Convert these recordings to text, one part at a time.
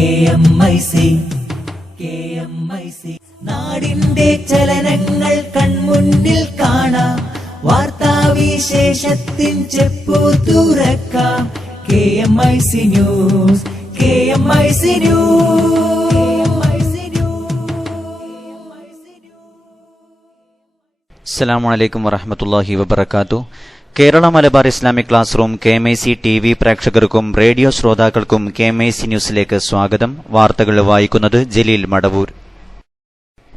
KMIC നാടിന്റെ ചലനങ്ങൾ കൺമുന്നിൽ കാണാം, വാർത്താവിശേഷത്തിൻ ചെപ്പു തുറക്കാം. KMIC news, KMIC news. അസ്സലാമു അലൈക്കും വറഹ്മത്തുള്ളാഹി വബറകാതുഹു. Kerala Malabar Islamic class room KMIC TV പ്രേക്ഷകർക്കും റേഡിയോ ശ്രോതാക്കൾക്കും KMIC ന്യൂസിലേക്ക് സ്വാഗതം. വാർത്തകൾ വായിക്കുന്നത് ജലീൽ മടവൂർ.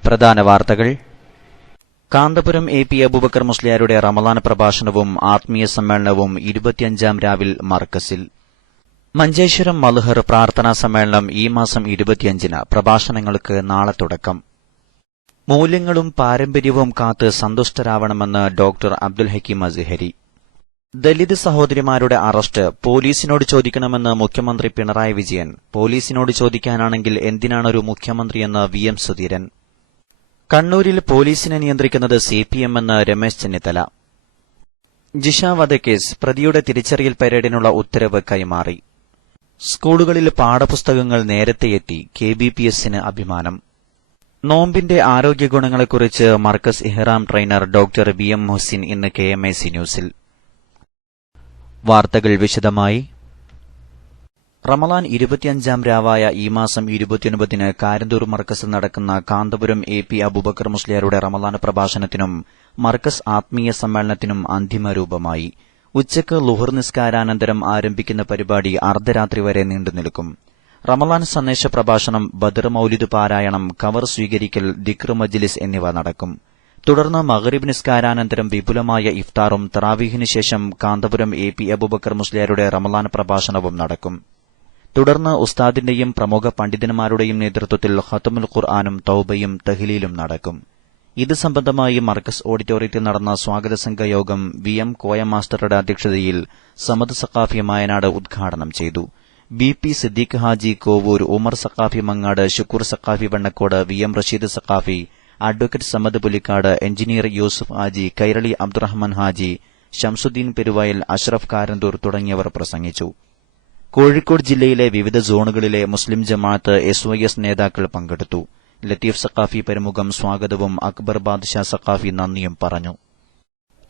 പ്രധാന വാർത്തകൾ. കാന്തപുരം AP അബൂബക്കർ മുസ്ലിയാരുടെ റമളാൻ പ്രഭാഷണവും ആത്മീയ സമ്മേളനവും 25-ാം രാവിൽ മർക്കസിൽ. മഞ്ചേശ്വരം മൽഹർ പ്രാർത്ഥനാ സമ്മേളനം ഈ മാസം 25-ന്. പ്രഭാഷണങ്ങൾക്ക് നാളെ തുടക്കം. മൂല്യങ്ങളും പാരമ്പര്യവും കാത്ത് സന്തുഷ്ടരാവണമെന്ന് ഡോക്ടർ അബ്ദുൽ ഹക്കീം അസ്ഹരി. ദലിത് സഹോദരിമാരുടെ അറസ്റ്റ് പോലീസിനോട് ചോദിക്കണമെന്ന് മുഖ്യമന്ത്രി പിണറായി വിജയൻ. പോലീസിനോട് ചോദിക്കാനാണെങ്കിൽ എന്തിനാണൊരു മുഖ്യമന്ത്രിയെന്ന് VM സുധീരൻ. കണ്ണൂരിൽ പോലീസിനെ നിയന്ത്രിക്കുന്നത് CPM എന്ന് രമേശ് ചെന്നിത്തല. ജിഷ വധക്കേസ് പ്രതിയുടെ തിരിച്ചറിയൽ പരേഡിനുള്ള ഉത്തരവ് കൈമാറി. സ്കൂളുകളിൽ പാഠപുസ്തകങ്ങൾ നേരത്തെ എത്തി. KBPSന് അഭിമാനം. നോമ്പിന്റെ ആരോഗ്യഗുണങ്ങളെക്കുറിച്ച് മർക്കസ് ഇഹ്റാം ട്രെയിനർ ഡോക്ടർ BM മുഹ്സിൻ ഇന്ന് KMIC ന്യൂസിൽ. വാർത്തകൾ വിശദമായി. റമളാൻ 25-ാം രാവായ ഈ മാസം 29-ന് കാരന്തൂർ മർക്കസിൽ നടക്കുന്ന കാന്തപുരം AP അബൂബക്കർ മുസ്ലിയാരുടെ റമളാൻ പ്രഭാഷണത്തിനും മർക്കസ് ആത്മീയ സമ്മേളനത്തിനും അന്തിമരൂപമായി. ഉച്ചയ്ക്ക് ളുഹർ നിസ്കാരാനന്തരം ആരംഭിക്കുന്ന പരിപാടി അർദ്ധരാത്രി വരെ നീണ്ടുനിൽക്കും. റമളാൻ സന്ദേശ പ്രഭാഷണം, ബദർ മൌലിദ് പാരായണം, കവർ സ്വീകരിക്കൽ, ദിക്ർ മജ്ലിസ് എന്നിവ നടക്കും. തുടർന്ന് മഗ്രിബ് നിസ്കാരാനന്തരം വിപുലമായ ഇഫ്താറും തറാവീഹിന് ശേഷം കാന്തപുരം AP അബൂബക്കർ മുസ്ലിയാരുടെ റമളാൻ പ്രഭാഷണവും നടക്കും. തുടർന്ന് ഉസ്താദിന്റെയും പ്രമുഖ പണ്ഡിതന്മാരുടെയും നേതൃത്വത്തിൽ ഖത്മുൽ ഖുർആനും തൗബയും തഹ്ലീലും നടക്കും. ഇത് സംബന്ധമായി മർക്കസ് ഓഡിറ്റോറിയത്തിൽ നടന്ന സ്വാഗത സംഘ യോഗം VM കോയ മാസ്റ്ററുടെ അധ്യക്ഷതയിൽ സമദ് സഖാഫി മായനാട് ഉദ്ഘാടനം ചെയ്തു. BP Siddique Haji Kovoor, Umar Saqafi Mangad, Shukoor Saqafi Vannakkode, VM Rasheed Saqafi, advocate Samad Pulikkad, engineer Yusuf Haji, Kairali Abdurahman Haji, Shamsuddin Peruvayal, Ashraf Karanthur തുടങ്ങിയവർ പ്രസംഗിച്ചു. കോഴിക്കോട് ജില്ലയിലെ വിവിധ സോണുകളിലെ മുസ്ലിം ജമാഅത്ത് SYS നേതാക്കൾ പങ്കെടുത്തു. ലത്തീഫ് സഖാഫി പരമുഖം സ്വാഗതവും അക്ബർ ബാദ്ഷാ സഖാഫി നന്ദിയും പറഞ്ഞു.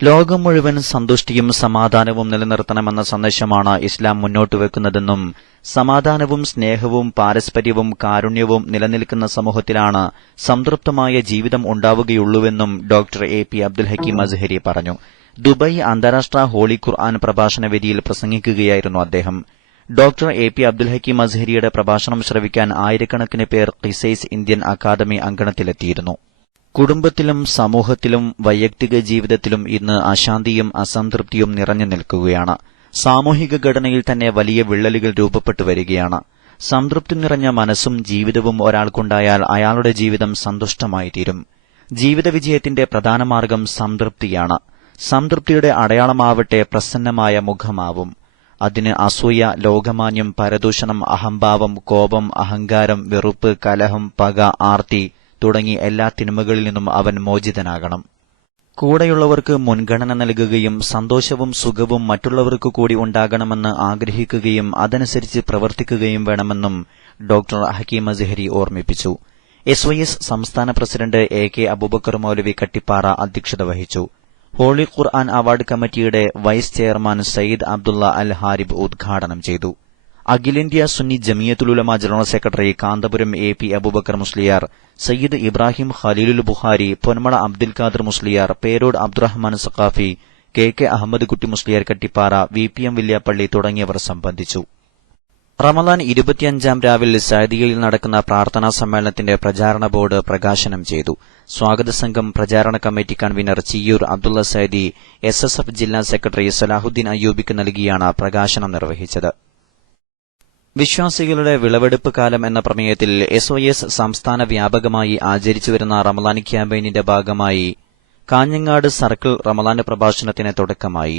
ലോകം മുഴുവൻ സന്തുഷ്ടിയും സമാധാനവും നിലനിർത്തണമെന്ന സന്ദേശമാണ് ഇസ്ലാം മുന്നോട്ടുവെക്കുന്നതെന്നും സമാധാനവും സ്നേഹവും പാരസ്പര്യവും കാരുണ്യവും നിലനിൽക്കുന്ന സമൂഹത്തിലാണ് സംതൃപ്തമായ ജീവിതം ഉണ്ടാവുകയുള്ളൂവെന്നും ഡോക്ടർ AP അബ്ദുൽ ഹക്കീം അസ്ഹരി പറഞ്ഞു. ദുബായ് അന്താരാഷ്ട്ര ഹോളി ഖുർആൻ പ്രഭാഷണ വേദിയിൽ പ്രസംഗിക്കുകയായിരുന്നു അദ്ദേഹം. ഡോക്ടർ AP അബ്ദുൽ ഹക്കീം അസ്ഹരിയുടെ പ്രഭാഷണം ശ്രവിക്കാൻ ആയിരക്കണക്കിന് പേർ ഖിസൈസ് ഇന്ത്യൻ അക്കാദമി അങ്കണത്തിലെത്തിയിരുന്നു. കുടുംബത്തിലും സമൂഹത്തിലും വൈയക്തിക ജീവിതത്തിലും ഇന്ന് അശാന്തിയും അസംതൃപ്തിയും നിറഞ്ഞു നിൽക്കുകയാണ്. സാമൂഹിക ഘടനയിൽ തന്നെ വലിയ വിള്ളലുകൾ രൂപപ്പെട്ടു വരികയാണ്. സംതൃപ്തി നിറഞ്ഞ മനസ്സും ജീവിതവും ഒരാൾക്കുണ്ടായാൽ അയാളുടെ ജീവിതം സന്തുഷ്ടമായി തീരും. ജീവിത വിജയത്തിന്റെ പ്രധാന മാർഗം സംതൃപ്തിയാണ്. സംതൃപ്തിയുടെ അടയാളമാവട്ടെ പ്രസന്നമായ മുഖമാവും. അതിന് അസൂയ, ലോകമാന്യം, പരദൂഷണം, അഹംഭാവം, കോപം, അഹങ്കാരം, വെറുപ്പ്, കലഹം, പക, ആർത്തി തുടങ്ങി എല്ലാ തിന്മകളിൽ നിന്നും അവൻ മോചിതനാകണം. കൂടെയുള്ളവർക്ക് മുൻഗണന നൽകുകയും സന്തോഷവും സുഖവും മറ്റുള്ളവർക്ക് കൂടി ഉണ്ടാകണമെന്ന് ആഗ്രഹിക്കുകയും അതനുസരിച്ച് പ്രവർത്തിക്കുകയും വേണമെന്നും ഡോക്ടർ ഹക്കീം അസ്ഹരി ഓർമ്മിപ്പിച്ചു. SYS സംസ്ഥാന പ്രസിഡന്റ് AK അബൂബക്കർ മൗലവി കട്ടിപ്പാറ അധ്യക്ഷത വഹിച്ചു. ഹോളി ഖുർആൻ അവാർഡ് കമ്മിറ്റിയുടെ vice chairman Sayyid Abdullah Al Harib ഉദ്ഘാടനം ചെയ്തു. അഖിലേന്ത്യാ Sunni Jamiyyathul Ulama general secretary Kanthapuram AP Aboobacker Musliyar, Sayyid Ibrahim Khaleelul Bukhari, Ponmala Abdul Khader Musliyar, Perode Abdurahman Saqafi, KK Ahmed കുട്ടി മുസ്ലിയാർ കട്ടിപ്പാറ, VPM വില്യാപ്പള്ളി തുടങ്ങിയവർ സംബന്ധിച്ചു. റമളാൻ 25-ാം രാവിൽ സഅദിയയിൽ നടക്കുന്ന പ്രാർത്ഥനാ സമ്മേളനത്തിന്റെ പ്രചാരണ ബോർഡ് പ്രകാശനം ചെയ്തു. സ്വാഗത സംഘം പ്രചാരണ committee convener Chiyyur Abdulla Saidi SSF ജില്ലാ സെക്രട്ടറി സലാഹുദ്ദീൻ അയ്യൂബിക്ക് നൽകിയാണ് പ്രകാശനം നിർവഹിച്ചത്. വിശ്വാസികളുടെ വിളവെടുപ്പ് കാലം എന്ന പ്രമേയത്തിൽ SYS സംസ്ഥാന വ്യാപകമായി ആചരിച്ചുവരുന്ന റമളാൻ ക്യാമ്പയിനിന്റെ ഭാഗമായി കാഞ്ഞങ്ങാട് സർക്കിൾ റമളാൻ പ്രഭാഷണത്തിന് തുടക്കമായി.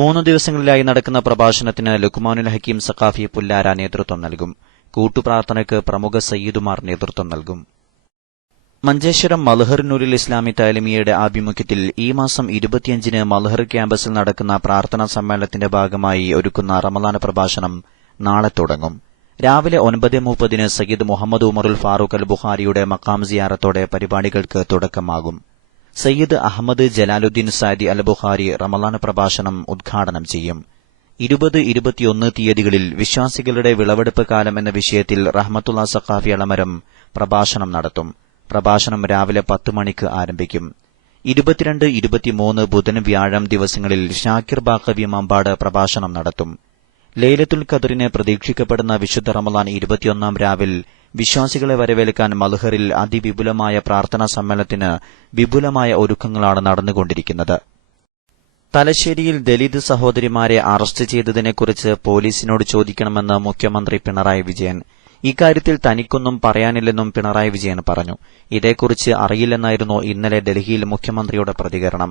3 ദിവസങ്ങളിലായി നടക്കുന്ന പ്രഭാഷണത്തിന് ലുക്മാനുൽ ഹക്കീം സഖാഫി പുല്ലാര നേതൃത്വം നൽകും. കൂട്ടുപ്രാർത്ഥനയ്ക്ക് പ്രമുഖ സയ്യിദുമാർ നേതൃത്വം നൽകും. മഞ്ചേശ്വരം മൽഹർ നൂറുൽ ഇസ്ലാമി താലിമിയയുടെ ആഭിമുഖ്യത്തിൽ ഈ മാസം 25-ന് മൽഹർ ക്യാമ്പസിൽ നടക്കുന്ന പ്രാർത്ഥനാ സമ്മേളനത്തിന്റെ ഭാഗമായി ഒരുക്കുന്ന റമളാൻ പ്രഭാഷണം നാളെ തുടങ്ങും. രാവിലെ 9:30 സയ്യിദ് മുഹമ്മദ് ഉമറുൽ ഫാറൂഖ് അൽ ബുഖാരിയുടെ മഖാം സിയാറത്തോടെ പരിപാടികൾക്ക് തുടക്കമാകും. സയ്യിദ് അഹമ്മദ് ജലാലുദ്ദീൻ സഅദി അൽ ബുഖാരി റമളാൻ പ്രഭാഷണം ഉദ്ഘാടനം ചെയ്യും. 20-21 തീയതികളിൽ വിശ്വാസികളുടെ വിളവെടുപ്പ് കാലം എന്ന വിഷയത്തിൽ റഹ്മത്തുള്ള സഖാഫി അളമരം പ്രഭാഷണം നടത്തും. പ്രഭാഷണം രാവിലെ 10 മണിക്ക് ആരംഭിക്കും. 22-23 ബുധൻ വ്യാഴം ദിവസങ്ങളിൽ ഷാക്കിർ ബാഖവി മമ്പാട് പ്രഭാഷണം നടത്തും. ലൈലത്തുൽ ഖദറിനെ പ്രതീക്ഷിക്കപ്പെടുന്ന വിശുദ്ധ റമളാൻ 21 രാവിൽ വിശ്വാസികളെ വരവേൽക്കാൻ മൽഹറിൽ അതിവിപുലമായ പ്രാർത്ഥനാ സമ്മേളനത്തിന് വിപുലമായ ഒരുക്കങ്ങളാണ് നടന്നുകൊണ്ടിരിക്കുന്നത്. തലശ്ശേരിയിൽ ദലിത് സഹോദരിമാരെ അറസ്റ്റ് ചെയ്തതിനെക്കുറിച്ച് പോലീസിനോട് ചോദിക്കണമെന്ന് മുഖ്യമന്ത്രി പിണറായി വിജയൻ. ഇക്കാര്യത്തിൽ തനിക്കൊന്നും പറയാനില്ലെന്നും പിണറായി വിജയൻ പറഞ്ഞു. ഇതേക്കുറിച്ച് അറിയില്ലെന്നായിരുന്നു ഇന്നലെ ഡൽഹിയിൽ മുഖ്യമന്ത്രിയുടെ പ്രതികരണം.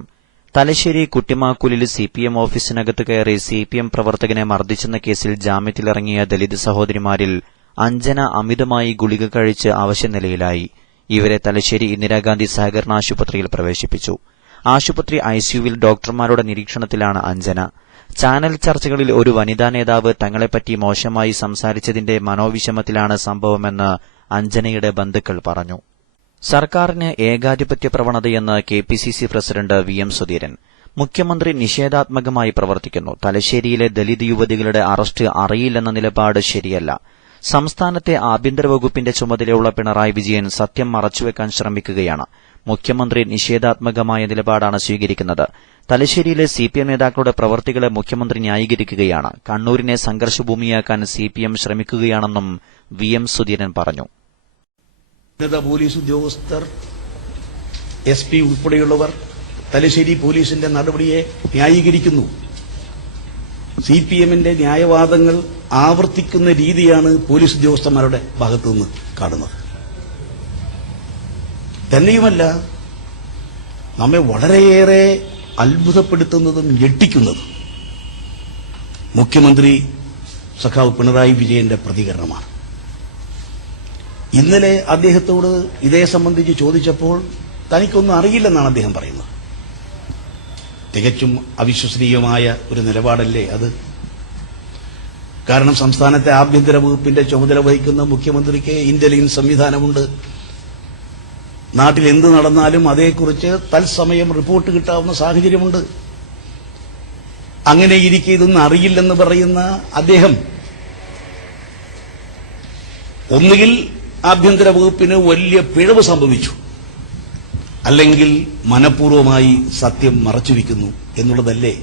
തലശ്ശേരി കുട്ടിമാക്കൂലിൽ സിപിഎം ഓഫീസിനകത്ത് കയറി സിപിഎം പ്രവർത്തകനെ മർദ്ദിച്ചെന്ന കേസിൽ ജാമ്യത്തിലിറങ്ങിയ ദലിത് സഹോദരിമാരിൽ അഞ്ജന അമിതമായി ഗുളിക കഴിച്ച് അവശനിലയിലായി. ഇവരെ തലശ്ശേരി ഇന്ദിരാഗാന്ധി സഹകരണ ആശുപത്രിയിൽ പ്രവേശിപ്പിച്ചു. ആശുപത്രി ഐസിയുവിൽ ഡോക്ടർമാരുടെ നിരീക്ഷണത്തിലാണ് അഞ്ജന. ചാനൽ ചർച്ചകളിൽ ഒരു വനിതാ നേതാവ് തങ്ങളെപ്പറ്റി മോശമായി സംസാരിച്ചതിന്റെ മനോവിഷമത്തിലാണ് സംഭവമെന്ന് അഞ്ജനയുടെ ബന്ധുക്കൾ പറഞ്ഞു. സർക്കാരിന് ഏകാധിപത്യ പ്രവണതയെന്ന് കെപിസിസി പ്രസിഡന്റ് വി.എം. സുധീരൻ. മുഖ്യമന്ത്രി നിഷേധാത്മകമായി പ്രവർത്തിക്കുന്നു. തലശ്ശേരിയിലെ ദലിത് യുവതികളുടെ അറസ്റ്റ് അറിയില്ലെന്ന നിലപാട് ശരിയല്ല. സംസ്ഥാനത്തെ ആഭ്യന്തര വകുപ്പിന്റെ ചുമതലയുള്ള പിണറായി വിജയൻ സത്യം മറച്ചുവെക്കാൻ ശ്രമിക്കുകയാണ്. മുഖ്യമന്ത്രി നിഷേധാത്മകമായ നിലപാടാണ് സ്വീകരിക്കുന്നത്. തലശ്ശേരിയിലെ സിപിഎം നേതാക്കളുടെ പ്രവർത്തികളെ മുഖ്യമന്ത്രി ന്യായീകരിക്കുകയാണ്. കണ്ണൂരിനെ സംഘർഷഭൂമിയാക്കാൻ സിപിഎം ശ്രമിക്കുകയാണെന്നും വി.എം. സുധീരൻ പറഞ്ഞു. പോലീസ് ഉദ്യോഗസ്ഥർ, എസ് പി ഉൾപ്പെടെയുള്ളവർ തലശ്ശേരി പോലീസിന്റെ നടപടിയെ ന്യായീകരിക്കുന്നു. സിപിഎമ്മിന്റെ ന്യായവാദങ്ങൾ ആവർത്തിക്കുന്ന രീതിയാണ് പോലീസ് ഉദ്യോഗസ്ഥന്മാരുടെ ഭാഗത്തുനിന്ന് കാണുന്നത്. തന്നെയുമല്ല, നമ്മെ വളരെയേറെ അത്ഭുതപ്പെടുത്തുന്നതും ഞെട്ടിക്കുന്നതും മുഖ്യമന്ത്രി സഖാവ് പിണറായി വിജയന്റെ പ്രതികരണമാണ്. ഇന്നലെ അദ്ദേഹത്തോട് ഇതേ സംബന്ധിച്ച് ചോദിച്ചപ്പോൾ തനിക്കൊന്നും അറിയില്ലെന്നാണ് അദ്ദേഹം പറയുന്നത്. തികച്ചും അവിശ്വസനീയമായ ഒരു നിലപാടല്ലേ അത്? കാരണം സംസ്ഥാനത്തെ ആഭ്യന്തര വകുപ്പിന്റെ ചുമതല വഹിക്കുന്ന മുഖ്യമന്ത്രിക്ക് ഇന്റലിജൻസ് സംവിധാനമുണ്ട്. നാട്ടിൽ എന്ത് നടന്നാലും അതേക്കുറിച്ച് തത്സമയം റിപ്പോർട്ട് കിട്ടാവുന്ന സാഹചര്യമുണ്ട്. അങ്ങനെ ഇരിക്കെ ഇതൊന്നും അറിയില്ലെന്ന് പറയുന്ന അദ്ദേഹം ഒന്നുകിൽ ആഭ്യന്തര വകുപ്പിന് വലിയ പിഴവ് സംഭവിച്ചു, അല്ലെങ്കിൽ മനഃപൂർവ്വമായി സത്യം മറച്ചുവെക്കുന്നു എന്നുള്ളതല്ലേ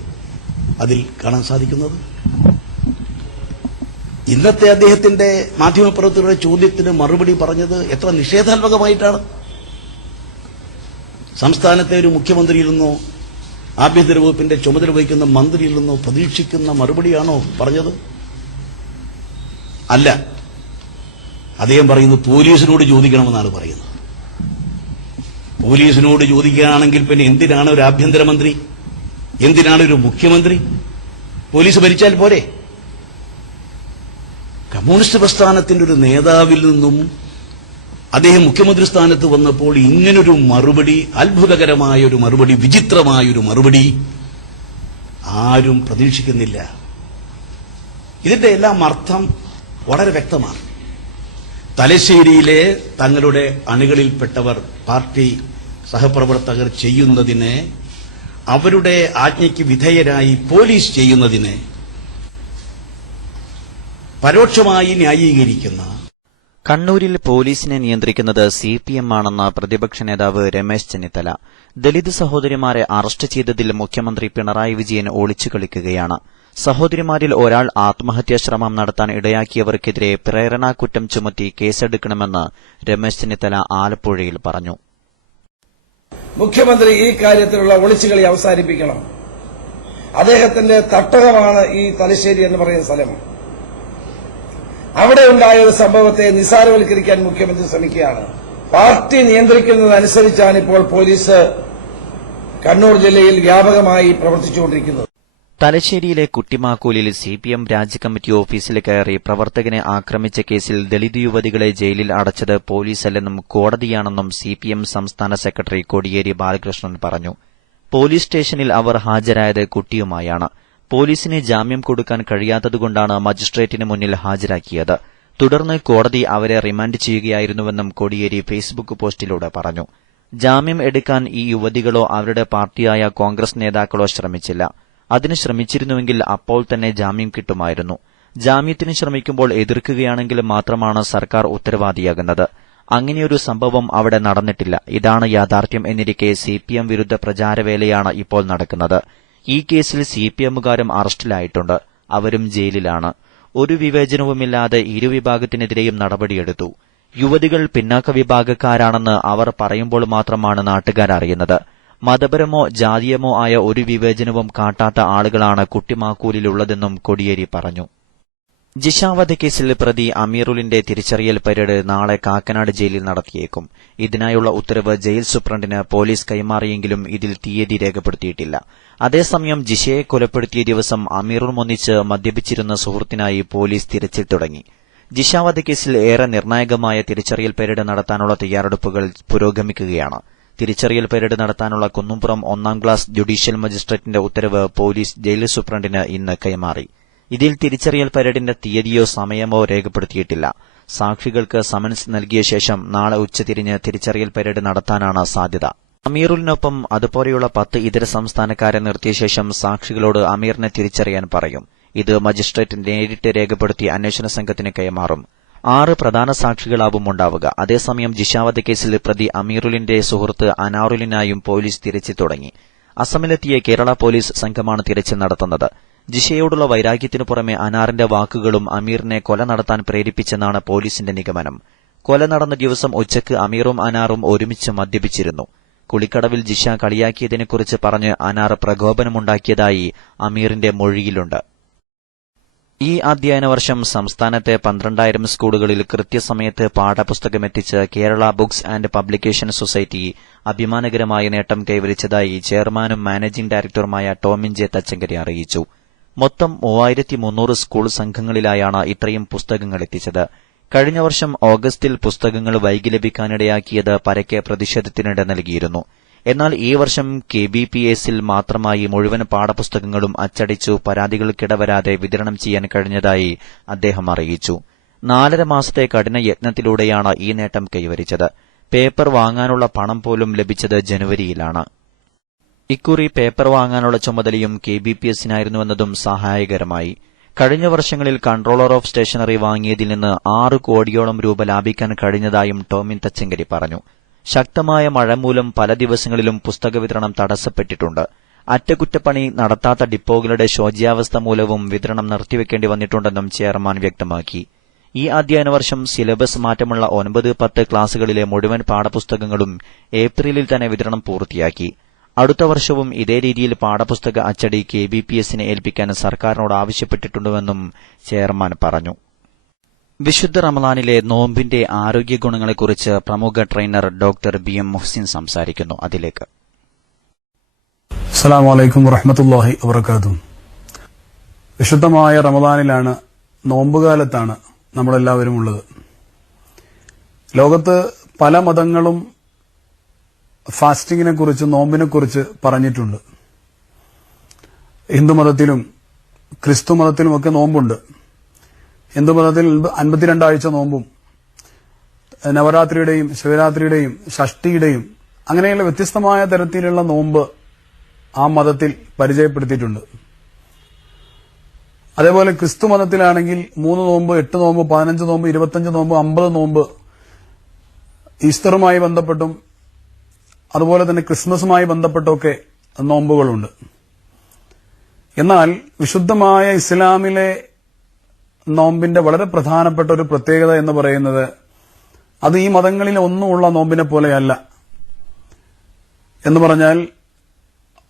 അതിൽ കാണാൻ സാധിക്കുന്നത്. ഇന്നത്തെ അദ്ദേഹത്തിന്റെ മാധ്യമപ്രവർത്തകരുടെ ചോദ്യത്തിന് മറുപടി പറഞ്ഞത് എത്ര നിഷേധാത്മകമായിട്ടാണ്. സംസ്ഥാനത്തെ ഒരു മുഖ്യമന്ത്രിയിൽ നിന്നോ ആഭ്യന്തര വകുപ്പിന്റെ ചുമതല വഹിക്കുന്ന മന്ത്രിയിൽ നിന്നോ പ്രതീക്ഷിക്കുന്ന മറുപടിയാണോ പറഞ്ഞത്? അല്ല. അദ്ദേഹം പറയുന്നത് പോലീസിനോട് ചോദിക്കണമെന്നാണ് പറയുന്നത്. പോലീസിനോട് ചോദിക്കുകയാണെങ്കിൽ പിന്നെ എന്തിനാണ് ഒരു ആഭ്യന്തരമന്ത്രി, എന്തിനാണ് ഒരു മുഖ്യമന്ത്രി? പോലീസ് ഭരിച്ചാൽ പോരെ? കമ്മ്യൂണിസ്റ്റ് പ്രസ്ഥാനത്തിന്റെ ഒരു നേതാവിൽ നിന്നും അദ്ദേഹം മുഖ്യമന്ത്രി സ്ഥാനത്ത് വന്നപ്പോൾ ഇങ്ങനൊരു മറുപടി, അത്ഭുതകരമായ ഒരു മറുപടി, വിചിത്രമായൊരു മറുപടി ആരും പ്രതീക്ഷിക്കുന്നില്ല. ഇതിന്റെ എല്ലാം അർത്ഥം വളരെ വ്യക്തമാണ്. തലശ്ശേരിയിലെ തങ്ങളുടെ അണികളിൽപ്പെട്ടവർ, പാർട്ടി സഹപ്രവർത്തകർ ചെയ്യുന്നതിനെ, അവരുടെ ആജ്ഞയ്ക്ക് വിധേയരായി പോലീസ് ചെയ്യുന്നതിനെ പരോക്ഷമായി ന്യായീകരിക്കുന്ന. കണ്ണൂരിൽ പോലീസിനെ നിയന്ത്രിക്കുന്നത് സിപിഎം ആണെന്ന പ്രതിപക്ഷ നേതാവ് രമേശ് ചെന്നിത്തല. ദലിത് സഹോദരിമാരെ അറസ്റ്റ് ചെയ്തതിൽ മുഖ്യമന്ത്രി പിണറായി വിജയൻ ഒളിച്ചുകളിക്കുകയാണ്. സഹോദരിമാരിൽ ഒരാൾ ആത്മഹത്യാശ്രമം നടത്താൻ ഇടയാക്കിയവർക്കെതിരെ പ്രേരണാകുറ്റം ചുമത്തി കേസെടുക്കണമെന്ന് രമേശ് ചെന്നിത്തല ആലപ്പുഴയിൽ പറഞ്ഞു. മുഖ്യമന്ത്രി ഈ കാര്യത്തിലുള്ള ഒളിച്ചുകളി അവസാനിപ്പിക്കണം. അദ്ദേഹത്തിന്റെ തട്ടകമാണ് ഈ തലശ്ശേരി എന്ന് പറയുന്ന സ്ഥലം. അവിടെ ഉണ്ടായ ഒരു സംഭവത്തെ നിസ്സാരവൽക്കരിക്കാൻ മുഖ്യമന്ത്രി ശ്രമിക്കുകയാണ്. പാർട്ടി നിയന്ത്രിക്കുന്നതനുസരിച്ചാണ് ഇപ്പോൾ പോലീസ് കണ്ണൂർ ജില്ലയിൽ വ്യാപകമായി പ്രവർത്തിച്ചുകൊണ്ടിരിക്കുന്നത്. തലശ്ശേരിയിലെ കുട്ടിമാക്കൂലിൽ സിപിഎം രാജ്യ കമ്മിറ്റി ഓഫീസിൽ കയറി പ്രവർത്തകനെ ആക്രമിച്ച കേസിൽ ദലിത് യുവതികളെ ജയിലിൽ അടച്ചത് പോലീസല്ലെന്നും കോടതിയാണെന്നും സിപിഎം സംസ്ഥാന സെക്രട്ടറി കോടിയേരി ബാലകൃഷ്ണൻ പറഞ്ഞു. പോലീസ് സ്റ്റേഷനിൽ അവർ ഹാജരായത് കുട്ടിയുമായാണ്. പോലീസിന് ജാമ്യം കൊടുക്കാൻ കഴിയാത്തതുകൊണ്ടാണ് മജിസ്ട്രേറ്റിന് മുന്നിൽ ഹാജരാക്കിയത്. തുടർന്ന് കോടതി അവരെ റിമാൻഡ് ചെയ്യുകയായിരുന്നുവെന്നും കോടിയേരി ഫേസ്ബുക്ക് പോസ്റ്റിലൂടെ പറഞ്ഞു. ജാമ്യം എടുക്കാൻ ഈ യുവതികളോ അവരുടെ പാർട്ടിയായ കോൺഗ്രസ് നേതാക്കളോ ശ്രമിച്ചില്ല. അതിന് ശ്രമിച്ചിരുന്നുവെങ്കിൽ അപ്പോൾ തന്നെ ജാമ്യം കിട്ടുമായിരുന്നു. ജാമ്യത്തിന് ശ്രമിക്കുമ്പോൾ എതിർക്കുകയാണെങ്കിൽ മാത്രമാണ് സർക്കാർ ഉത്തരവാദിയാകുന്നത്. അങ്ങനെയൊരു സംഭവം അവിടെ നടന്നിട്ടില്ല. ഇതാണ് യാഥാർത്ഥ്യം എന്നിരിക്കെ സിപിഎം വിരുദ്ധ പ്രചാരവേലയാണ് ഇപ്പോൾ നടക്കുന്നത്. ഈ കേസിൽ സിപിഎമ്മുകാരും അറസ്റ്റിലായിട്ടുണ്ട്. അവരും ജയിലിലാണ്. ഒരു വിവേചനവുമില്ലാതെ ഇരുവിഭാഗത്തിനെതിരെയും നടപടിയെടുത്തു. യുവതികൾ പിന്നാക്ക വിഭാഗക്കാരാണെന്ന് അവർ പറയുമ്പോൾ മാത്രമാണ് നാട്ടുകാരറിയുന്നത്. മതപരമോ ജാതീയമോ ആയ ഒരു വിവേചനവും കാട്ടാത്ത ആളുകളാണ് കുട്ടിമാക്കൂലിലുള്ളതെന്നും കോടിയേരി പറഞ്ഞു. ജിഷ വധക്കേസിൽ പ്രതി അമീറുലിന്റെ തിരിച്ചറിയൽ പരേഡ് നാളെ കാക്കനാട് ജയിലിൽ നടത്തിയേക്കും. ഇതിനായുള്ള ഉത്തരവ് ജയിൽ സൂപ്രണ്ടിന് പോലീസ് കൈമാറിയെങ്കിലും ഇതിൽ തീയതി രേഖപ്പെടുത്തിയിട്ടില്ല. അതേസമയം ജിഷയെ കൊലപ്പെടുത്തിയ ദിവസം അമീറും ഒന്നിച്ച് മദ്യപിച്ചിരുന്ന സുഹൃത്തിനായി പോലീസ് തിരച്ചിൽ തുടങ്ങി. ജിഷ വധക്കേസിൽ ഏറെ നിർണായകമായ തിരിച്ചറിയൽ പരേഡ് നടത്താനുള്ള തയ്യാറെടുപ്പുകൾ പുരോഗമിക്കുകയാണ്. തിരിച്ചറിയൽ പരേഡ് നടത്താനുള്ള കുന്നുംപുറം 1ാം ക്ലാസ് ജുഡീഷ്യൽ മജിസ്ട്രേറ്റിന്റെ ഉത്തരവ് പോലീസ് ജയിൽ സൂപ്രണ്ടിന് ഇന്ന് കൈമാറി. ഇതിൽ തിരിച്ചറിയൽ പരേഡിന്റെ തീയതിയോ സമയമോ രേഖപ്പെടുത്തിയിട്ടില്ല. സാക്ഷികൾക്ക് സമൻസ് നൽകിയ ശേഷം നാളെ ഉച്ചതിരിഞ്ഞ് തിരിച്ചറിയൽ പരേഡ് നടത്താനാണ് സാധ്യത. അമീറുലിനൊപ്പം അതുപോലെയുള്ള 10 ഇതര സംസ്ഥാനക്കാരെ നിർത്തിയ ശേഷം സാക്ഷികളോട് അമീറിനെ തിരിച്ചറിയാൻ പറയും. ഇത് മജിസ്ട്രേറ്റ് നേരിട്ട് രേഖപ്പെടുത്തി അന്വേഷണ സംഘത്തിന് കൈമാറും. 6 പ്രധാന സാക്ഷികളാവും ഉണ്ടാവുക. അതേസമയം ജിഷ വധക്കേസിൽ പ്രതി അമീറുലിന്റെ സുഹൃത്ത് അനാറുലിനായും പോലീസ് തിരച്ചിൽ തുടങ്ങി. അസമിലെത്തിയ കേരള പോലീസ് സംഘമാണ് തിരച്ചിൽ നടത്തുന്നത്. ജിഷയോടുള്ള വൈരാഗ്യത്തിനു പുറമെ അനാറിന്റെ വാക്കുകളും അമീറിനെ കൊല നടത്താൻ പ്രേരിപ്പിച്ചെന്നാണ് പോലീസിന്റെ നിഗമനം. കൊല നടന്ന ദിവസം ഉച്ചയ്ക്ക് അമീറും അനാറും ഒരുമിച്ച് മദ്യപിച്ചിരുന്നു. കുളിക്കടവിൽ ജിഷ കളിയാക്കിയതിനെക്കുറിച്ച് പറഞ്ഞ് അനാർ പ്രകോപനമുണ്ടാക്കിയതായി അമീറിന്റെ മൊഴിയിലുണ്ട്. ഈ അധ്യയന വർഷം സംസ്ഥാനത്തെ 12,000 സ്കൂളുകളിൽ കൃത്യസമയത്ത് പാഠപുസ്തകമെത്തിച്ച് Kerala books and publication society അഭിമാനകരമായ നേട്ടം കൈവരിച്ചതായി ചെയർമാനും മാനേജിംഗ് ഡയറക്ടറുമായ ടോമിൻ ജെ തച്ചങ്കരി അറിയിച്ചു. മൊത്തം 3300 സ്കൂൾ സംഘങ്ങളിലായാണ് ഇത്രയും പുസ്തകങ്ങൾ എത്തിച്ചത്. കഴിഞ്ഞ വർഷം ഓഗസ്റ്റിൽ പുസ്തകങ്ങൾ വൈകി ലഭിക്കാനിടയാക്കിയത് പരക്കെ പ്രതിഷേധത്തിനിട നൽകിയിരുന്നു. എന്നാൽ ഈ വർഷം KBPSൽ മാത്രമായി മുഴുവൻ പാഠപുസ്തകങ്ങളും അച്ചടിച്ചു പരാതികൾക്കിടവരാതെ വിതരണം ചെയ്യാൻ കഴിഞ്ഞതായി അദ്ദേഹം അറിയിച്ചു. 4.5 മാസത്തെ കഠിന യത്നത്തിലൂടെയാണ് ഈ നേട്ടം കൈവരിച്ചത്. പേപ്പർ വാങ്ങാനുള്ള പണം പോലും ലഭിച്ചത് ജനുവരിയിലാണ്. ഇക്കുറി പേപ്പർ വാങ്ങാനുള്ള ചുമതലയും KBPSനായിരുന്നുവെന്നതും സഹായകരമായി. കഴിഞ്ഞ വർഷങ്ങളിൽ കൺട്രോളർ ഓഫ് സ്റ്റേഷനറി വാങ്ങിയതിൽ നിന്ന് 6 കോടിയോളം രൂപ ലാഭിക്കാൻ കഴിഞ്ഞതായും ടോമിൻ തച്ചങ്കരി പറഞ്ഞു. ശക്തമായ മഴ മൂലം പല ദിവസങ്ങളിലും പുസ്തക വിതരണം തടസ്സപ്പെട്ടിട്ടുണ്ട്. അറ്റകുറ്റപ്പണി നടത്താത്ത ഡിപ്പോകളുടെ ശോച്യാവസ്ഥ മൂലവും വിതരണം നിർത്തിവെക്കേണ്ടി വന്നിട്ടുണ്ടെന്നും ചെയർമാൻ വ്യക്തമാക്കി. ഈ അധ്യയന വർഷം സിലബസ് മാറ്റമുള്ള 9-10 ക്ലാസുകളിലെ മുഴുവൻ പാഠപുസ്തകങ്ങളും ഏപ്രിലിൽ തന്നെ വിതരണം പൂർത്തിയാക്കി. അടുത്ത വർഷവും ഇതേ രീതിയിൽ പാഠപുസ്തക അച്ചടി KBPSനെ ഏൽപ്പിക്കാൻ സർക്കാരിനോട് ആവശ്യപ്പെട്ടിട്ടുണ്ടെന്നും ചെയർമാൻ പറഞ്ഞു. വിശുദ്ധ റമളാനിലെ നോമ്പിന്റെ ആരോഗ്യ ഗുണങ്ങളെക്കുറിച്ച് പ്രമുഖ ട്രെയിനർ ഡോക്ടർ BM മുഹ്സിൻ സംസാരിക്കുന്നു. അതിലേക്ക്. അസ്സലാമു അലൈക്കും വറഹ്മത്തുള്ളാഹി വബറകാതുഹു. വിശുദ്ധമായ റമളാനിലാണ്, നോമ്പുകാലത്താണ് നമ്മളെല്ലാവരും ഉള്ളത്. ലോകത്ത് പല മതങ്ങളും ഫാസ്റ്റിങ്ങിനെ കുറിച്ച്, നോമ്പിനെ കുറിച്ച് പറഞ്ഞിട്ടുണ്ട്. ഹിന്ദുമതത്തിലും ക്രിസ്തു മതത്തിലുമൊക്കെ നോമ്പുണ്ട്. ഹിന്ദുമതത്തിൽ 52 ആഴ്ച നോമ്പും നവരാത്രിയുടെയും ശിവരാത്രിയുടെയും ഷഷ്ടിയുടെയും അങ്ങനെയുള്ള വ്യത്യസ്തമായ തരത്തിലുള്ള നോമ്പ് ആ മതത്തിൽ പരിചയപ്പെടുത്തിയിട്ടുണ്ട്. അതേപോലെ ക്രിസ്തു മതത്തിലാണെങ്കിൽ 3 നോമ്പ്, 8 നോമ്പ്, 15 നോമ്പ്, 25 നോമ്പ്, 50 നോമ്പ് ഈസ്റ്ററുമായി ബന്ധപ്പെട്ടും അതുപോലെ തന്നെ ക്രിസ്മസുമായി ബന്ധപ്പെട്ടൊക്കെ നോമ്പുകളുണ്ട്. എന്നാൽ വിശുദ്ധമായ ഇസ്ലാമിലെ നോമ്പിന്റെ വളരെ പ്രധാനപ്പെട്ട ഒരു പ്രത്യേകത എന്ന് പറയുന്നത് അത് ഈ മതങ്ങളിൽ ഒന്നുമുള്ള നോമ്പിനെ പോലെയല്ല. എന്ന് പറഞ്ഞാൽ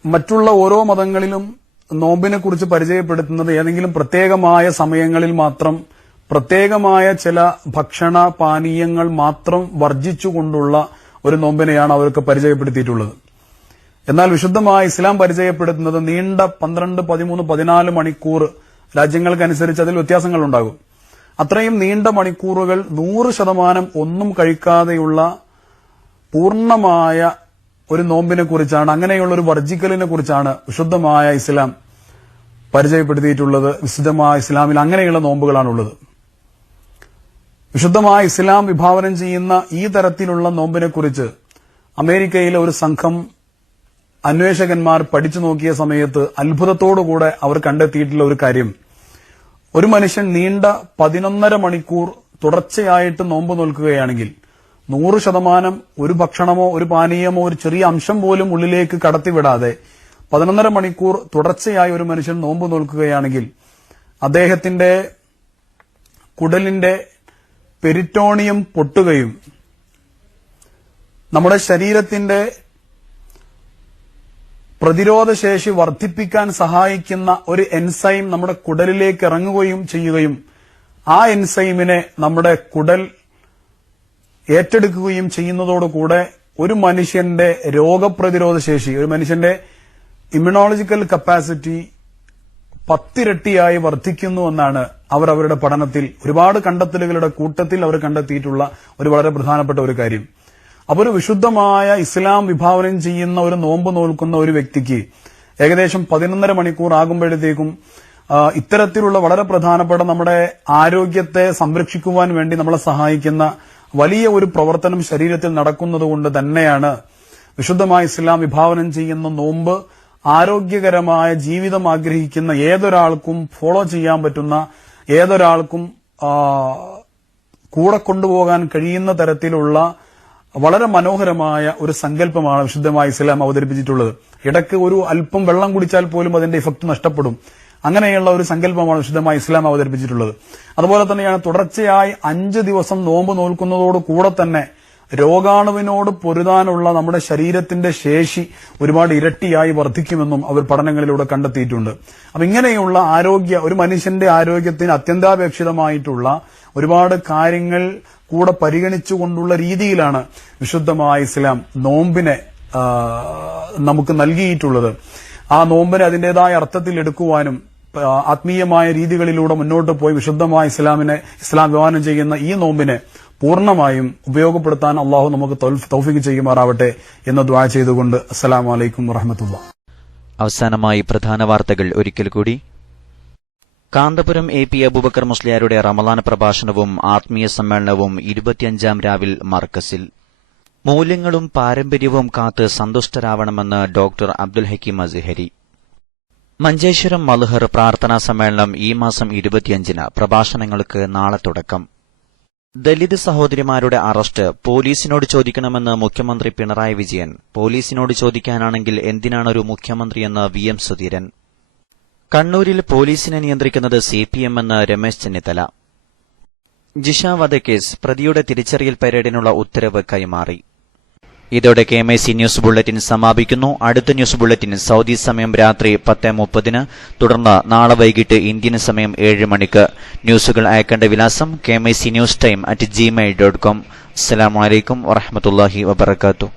മറ്റുള്ള ഓരോ മതങ്ങളിലും നോമ്പിനെക്കുറിച്ച് പരിചയപ്പെടുത്തുന്നത് ഏതെങ്കിലും പ്രത്യേകമായ സമയങ്ങളിൽ മാത്രം പ്രത്യേകമായ ചില ഭക്ഷണ പാനീയങ്ങൾ മാത്രം വർജിച്ചുകൊണ്ടുള്ള ഒരു നോമ്പിനെയാണ് അവർക്ക് പരിചയപ്പെടുത്തിയിട്ടുള്ളത്. എന്നാൽ വിശുദ്ധമായ ഇസ്ലാം പരിചയപ്പെടുത്തുന്നത് നീണ്ട 12, 13, 14 മണിക്കൂർ, രാജ്യങ്ങൾക്കനുസരിച്ച് അതിൽ വ്യത്യാസങ്ങളുണ്ടാകും. അത്രയും നീണ്ട മണിക്കൂറുകൾ 100% ഒന്നും കഴിക്കാതെയുള്ള പൂർണ്ണമായ ഒരു നോമ്പിനെ കുറിച്ചാണ്, അങ്ങനെയുള്ള ഒരു വർജിക്കലിനെ കുറിച്ചാണ് വിശുദ്ധമായ ഇസ്ലാം പരിചയപ്പെടുത്തിയിട്ടുള്ളത്. വിശുദ്ധമായ ഇസ്ലാമിൽ അങ്ങനെയുള്ള നോമ്പുകളാണുള്ളത്. വിശുദ്ധമായ ഇസ്ലാം വിഭാവനം ചെയ്യുന്ന ഈ തരത്തിലുള്ള നോമ്പിനെക്കുറിച്ച് അമേരിക്കയിലെ ഒരു സംഘം അന്വേഷകന്മാർ പഠിച്ചു നോക്കിയ സമയത്ത് അത്ഭുതത്തോടുകൂടെ അവർ കണ്ടെത്തിയിട്ടുള്ള ഒരു കാര്യം, ഒരു മനുഷ്യൻ നീണ്ട 11.5 മണിക്കൂർ തുടർച്ചയായിട്ട് നോമ്പ് നോൽക്കുകയാണെങ്കിൽ 100% ഒരു ഭക്ഷണമോ ഒരു പാനീയമോ ഒരു ചെറിയ അംശം പോലും ഉള്ളിലേക്ക് കടത്തിവിടാതെ 11.5 മണിക്കൂർ തുടർച്ചയായി ഒരു മനുഷ്യൻ നോമ്പ് നോൽക്കുകയാണെങ്കിൽ അദ്ദേഹത്തിന്റെ കുടലിന്റെ പെരിറ്റോണിയം പൊട്ടുകയും നമ്മുടെ ശരീരത്തിന്റെ പ്രതിരോധശേഷി വർദ്ധിപ്പിക്കാൻ സഹായിക്കുന്ന ഒരു എൻസൈം നമ്മുടെ കുടലിലേക്ക് ഇറങ്ങുകയും ചെയ്യുകയും ആ എൻസൈമിനെ നമ്മുടെ കുടൽ ഏറ്റെടുക്കുകയും ചെയ്യുന്നതോടുകൂടെ ഒരു മനുഷ്യന്റെ രോഗപ്രതിരോധ ശേഷി, ഒരു മനുഷ്യന്റെ ഇമ്മ്യൂണോളജിക്കൽ കപ്പാസിറ്റി 10 ഇരട്ടിയായി വർദ്ധിക്കുന്നുവെന്നാണ് അവർ അവരുടെ പഠനത്തിൽ ഒരുപാട് കണ്ടെത്തലുകളുടെ കൂട്ടത്തിൽ അവർ കണ്ടെത്തിയിട്ടുള്ള ഒരു വളരെ പ്രധാനപ്പെട്ട ഒരു കാര്യം. അപ്പോൾ ഒരു വിശുദ്ധമായ ഇസ്ലാം വിഭാവനം ചെയ്യുന്ന ഒരു നോമ്പ് നോൽക്കുന്ന ഒരു വ്യക്തിക്ക് ഏകദേശം 11.5 മണിക്കൂർ ആകുമ്പോഴത്തേക്കും ഇത്തരത്തിലുള്ള വളരെ പ്രധാനപ്പെട്ട നമ്മുടെ ആരോഗ്യത്തെ സംരക്ഷിക്കുവാൻ വേണ്ടി നമ്മളെ സഹായിക്കുന്ന വലിയ ഒരു പ്രവർത്തനം ശരീരത്തിൽ നടക്കുന്നതുകൊണ്ട് തന്നെയാണ് വിശുദ്ധമായ ഇസ്ലാം വിഭാവനം ചെയ്യുന്ന നോമ്പ് ആരോഗ്യകരമായ ജീവിതം ആഗ്രഹിക്കുന്ന ഏതൊരാൾക്കും ഫോളോ ചെയ്യാൻ പറ്റുന്ന, ഏതൊരാൾക്കും കൂടെ കൊണ്ടുപോകാൻ കഴിയുന്ന തരത്തിലുള്ള വളരെ മനോഹരമായ ഒരു സങ്കല്പമാണ് വിശുദ്ധമായ ഇസ്ലാം അവതരിപ്പിച്ചിട്ടുള്ളത്. ഇടയ്ക്ക് ഒരു അല്പം വെള്ളം കുടിച്ചാൽ പോലും അതിന്റെ ഇഫക്ട് നഷ്ടപ്പെടും. അങ്ങനെയുള്ള ഒരു സങ്കല്പമാണ് വിശുദ്ധമായ ഇസ്ലാം അവതരിപ്പിച്ചിട്ടുള്ളത്. അതുപോലെ തന്നെയാണ് തുടർച്ചയായി 5 ദിവസം നോമ്പ് നോൽക്കുന്നതോട് കൂടെ തന്നെ രോഗാണുവിനോട് പൊരുതാനുള്ള നമ്മുടെ ശരീരത്തിന്റെ ശേഷി ഒരുപാട് ഇരട്ടിയായി വർദ്ധിക്കുമെന്നും അവർ പഠനങ്ങളിലൂടെ കണ്ടെത്തിയിട്ടുണ്ട്. അപ്പൊ ഇങ്ങനെയുള്ള ഒരു മനുഷ്യന്റെ ആരോഗ്യത്തിന് അത്യന്താപേക്ഷിതമായിട്ടുള്ള ഒരുപാട് കാര്യങ്ങൾ കൂടെ പരിഗണിച്ചുകൊണ്ടുള്ള രീതിയിലാണ് വിശുദ്ധമായ ഇസ്ലാം നോമ്പിനെ നമുക്ക് നൽകിയിട്ടുള്ളത്. ആ നോമ്പിനെ അതിന്റേതായ അർത്ഥത്തിൽ എടുക്കുവാനും ആത്മീയമായ രീതികളിലൂടെ മുന്നോട്ട് പോയി വിശുദ്ധമായ ഇസ്ലാം വിഭാവനം ചെയ്യുന്ന ഈ നോമ്പിനെ പൂർണ്ണമായും ഉപയോഗപ്പെടുത്താൻ അള്ളാഹു നമുക്ക് തൗഫീഖ് ചെയ്യുമാറാവട്ടെ എന്ന് ദുആ ചെയ്തുകൊണ്ട് അസ്സലാമു അലൈക്കും വറഹ്മത്തുള്ളാഹി. അവസാനമായി പ്രധാന വാർത്തകൾ ഒരിക്കൽ കൂടി. കാന്തപുരം AP അബൂബക്കർ മുസ്ലിയാരുടെ റമളാൻ പ്രഭാഷണവും ആത്മീയ സമ്മേളനവും 25-ാം രാവിൽ മർക്കസിൽ. മൂല്യങ്ങളും പാരമ്പര്യവും കാത്ത് സന്തുഷ്ടരാവണമെന്ന് ഡോക്ടർ അബ്ദുൽ ഹക്കീം അസ്ഹരി. മഞ്ചേശ്വരം മൽഹർ പ്രാർത്ഥനാ സമ്മേളനം ഈ മാസം 25-ന്, പ്രഭാഷണങ്ങൾക്ക് നാളെ തുടക്കം. ദലിത് സഹോദരിമാരുടെ അറസ്റ്റ് പോലീസിനോട് ചോദിക്കണമെന്ന് മുഖ്യമന്ത്രി പിണറായി വിജയൻ. പോലീസിനോട് ചോദിക്കാനാണെങ്കിൽ എന്തിനാണൊരു മുഖ്യമന്ത്രിയെന്ന് VM സുധീരൻ. കണ്ണൂരിൽ പോലീസിനെ നിയന്ത്രിക്കുന്നത് CPM എന്ന് രമേശ് ചെന്നിത്തല. ജിഷ വധക്കേസ് പ്രതിയുടെ തിരിച്ചറിയൽ പരേഡിനുള്ള ഉത്തരവ് കൈമാറി. ഇതോടെ KMIC ന്യൂസ് ബുള്ളറ്റിൻ സമാപിക്കുന്നു. അടുത്ത ന്യൂസ് ബുള്ളറ്റിൻ സൌദി സമയം രാത്രി 10:30, തുടർന്ന് നാളെ വൈകിട്ട് ഇന്ത്യൻ സമയം 7 മണിക്ക്. ന്യൂസുകൾ അയക്കേണ്ട വിലാസം KMIC News Time @gmail.com. അസ്സലാമു അലൈക്കും വറഹ്മത്തുള്ളാഹി വബറകാതുഹു.